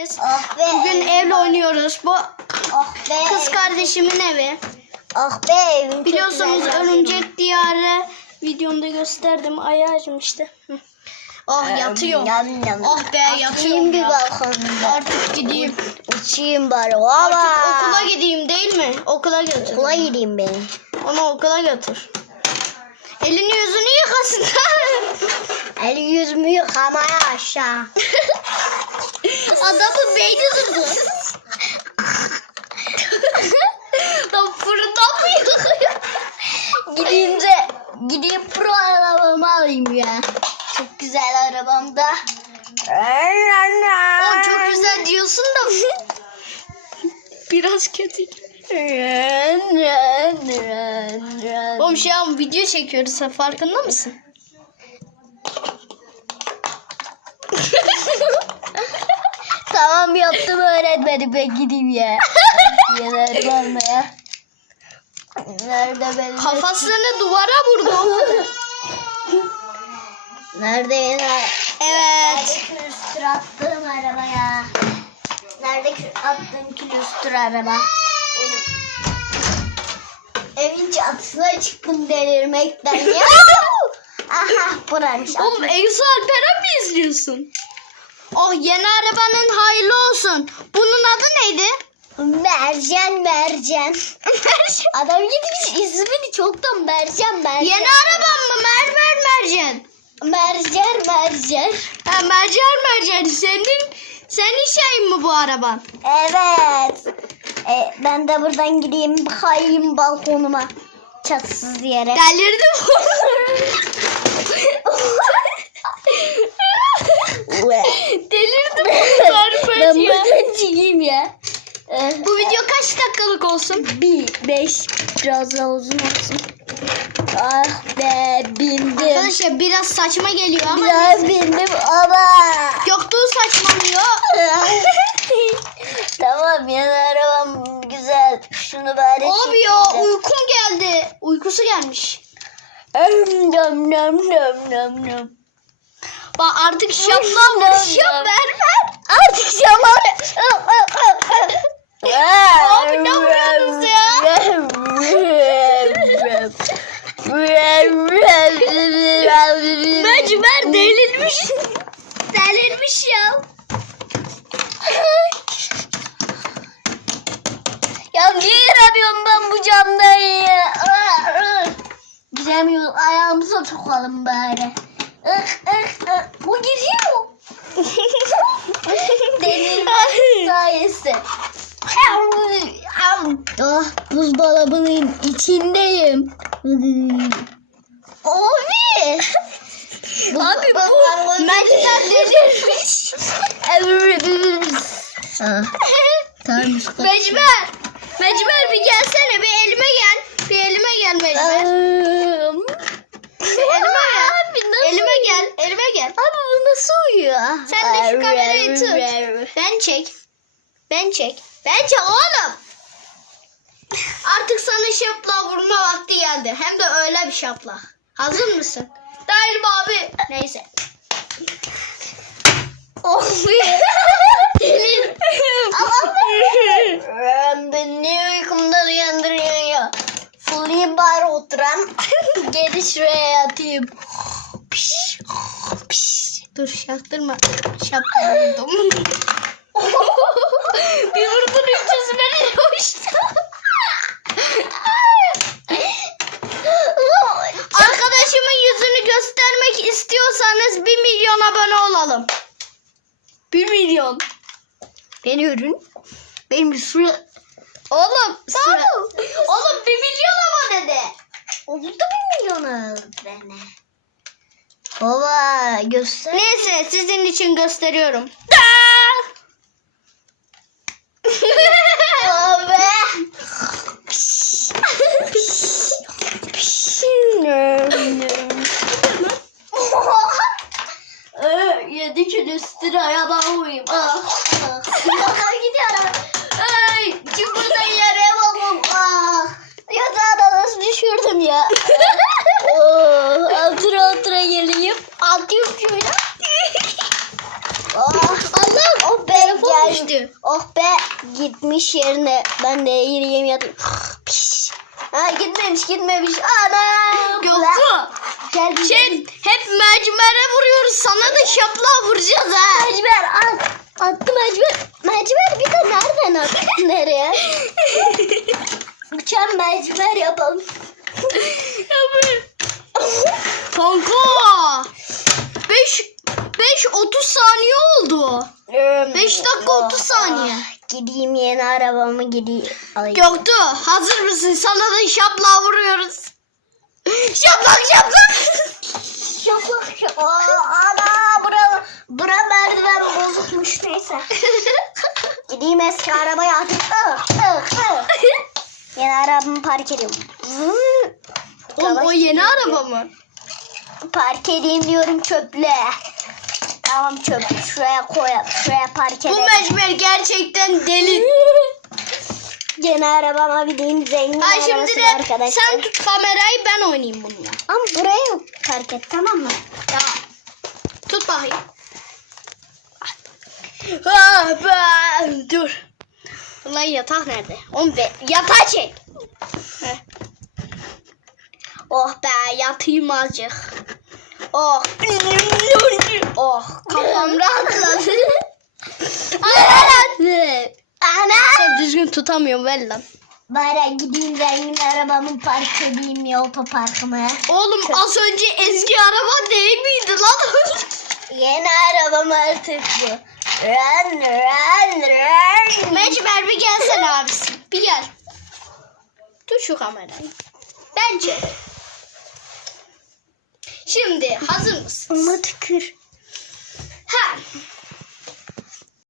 geldiniz. Ah be. Bugün evle oynuyoruz. Bu Ah be. kız kardeşimin evi. Ah be. evim çok Biliyorsunuz güzel örümcek diyarı videomda gösterdim. Ayağı acımıştı. Hı. Oh yazdım. yatıyorum. Yam, yam. Oh be Atayım yatıyorum bir ya. balkonda. Artık gideyim. Uçayım bari. Artık Valla. okula gideyim değil mi? Okula götür. Okula gideyim ben. Onu okula götür. Elini yüzünü yıkasın. El yüzümü yıkamaya aşağı. Adamın beyni durdu. Lan fırından mı yıkıyor? Gideyim de gideyim pro arabamı alayım ya. Çok güzel arabamda. O çok güzel diyorsun da. Biraz kötü. Oğlum şu an video çekiyoruz farkında mısın? Tamam yaptım öğretmenim ben gideyim ya. Yener varmaya. Nerede benim? Kafasını duvara vurdu. Nerede yener? evet. Nerede külüstür attığım araba ya? Nerede kü- attığım külüstür araba? Evin çatısına çıktım delirmekten ya. Aha buraymış. Oğlum Egzo Alperen mi izliyorsun? Oh yeni arabanın hayırlı olsun. Bunun adı neydi? Mercan mercan. Adam gitmiş ismini çoktan mercan mercan. Yeni araban mı? Mermer mercan. Mercan mercan. Ha mercan mercan. Senin senin şeyin mi bu araban? Evet. E, ben de buradan gideyim kayayım balkonuma. Çatısız yere. Delirdim. Delirdim. ben Sarpet ya. buradan çıkayım ya. E, Bu video kaç dakikalık olsun? bir beş biraz daha uzun olsun. Ah be bindim. Arkadaşlar biraz saçma geliyor ama Biraz bindim ama. Göktuğ saçmalıyor. tamam yan arabam güzel. Şunu bari Abi ya uykum geldi. Uykusu gelmiş. Nom nom nom nom nom nom. Bak artık şapla vuruşuyor berber. Artık zaman. Abi ne yapıyorsunuz ya? Mecmer delirmiş. delirmiş ya. ya niye giremiyorum ben bu camdan ya? Giremiyorum. Ayağımıza sokalım bari. Bu giriyor. Delirmek sayesi. Ah, buzdolabının içindeyim. Abi. Abi bu Mecmer delirmiş. Ah, tamam. Mecmer. Mecmer bir gelsene bir elime gel. Bir elime gel Mecmer. Bir elime. Elime gel. Elime gel. Abi bu nasıl uyuyor? Sen de şu kamerayı tut. Ben çek. Ben çek. Ben çek oğlum. Artık sana şapla vurma vakti geldi. Hem de öyle bir şapla. Hazır mısın? Değilim abi. Neyse. Oh. Delil. Ben ne uykumdan uyandırıyor ya. Fırlayayım bari oturan. Geri şuraya yatayım. Piş, piş. Dur şaktırma. Şapla vurdum. bir vurdun 300 beni uçtu. Arkadaşımın yüzünü göstermek istiyorsanız 1 milyon abone olalım. 1 milyon. Beni ürün. Benim şu... Oğlum. Sıra... Oğlum 1 milyon abone de. Oldu bir milyon beni. Baba göster. Neyse sizin için gösteriyorum. Abi. Yedi kilo üstüne ayağa uyuyayım. Ah. Yatağa gidiyorum. Ay, çık buradan yere babam. Ah. Yatağa nasıl düşürdüm ya. oh, otura otura geleyim. Atıyorum şöyle. Ah. gitti. Oh be gitmiş yerine ben de yiyeyim yatayım. Ha gitmemiş gitmemiş. Ana. Göktuğ. Gel Şey hep mercimere vuruyoruz. Sana da şapla vuracağız ha. Mecber at. Attı Mecber. Mecber bir de nereden attı? Nereye? Uçan Mecber yapalım. Kanka. 5 5 30 saniye oldu. 5 dakika 30 saniye. Gideyim yeni arabamı gideyim. alayım. Göktuğ hazır mısın? Sana da şapla vuruyoruz. Şaplak şaplak. Şoklak. Aa, Ana bura, bura merdiven bozukmuş neyse. Gideyim eski arabaya ah. Yeni arabamı park ediyorum. Oğlum o yeni araba mı? Park edeyim diyorum çöple. Tamam çöp şuraya koyalım. Şuraya park Bu edelim. mecmer gerçekten deli. Yeni arabama bineyim zengin Ay şimdi de arkadaşlar. sen tut kamerayı ben oynayayım bununla. Ama buraya park et tamam mı? Tamam. Tut bakayım. Ah, ben, dur. Ulan yatak nerede? Oğlum be, yatağı çek. Heh. Oh be yatayım azıcık. Oh. Oh kafam rahatladı. Ana. Ana! Sen düzgün tutamıyorum ver lan. Bari gideyim zengin arabamı park edeyim ya otoparkıma. Oğlum az önce eski araba değil miydi lan? Yeni arabam artık bu. Run run run. Mecber bir gelsene abisi. Bir gel. Tut şu kamerayı. Bence. Şimdi hazır mısın? Ama tükür. Ha.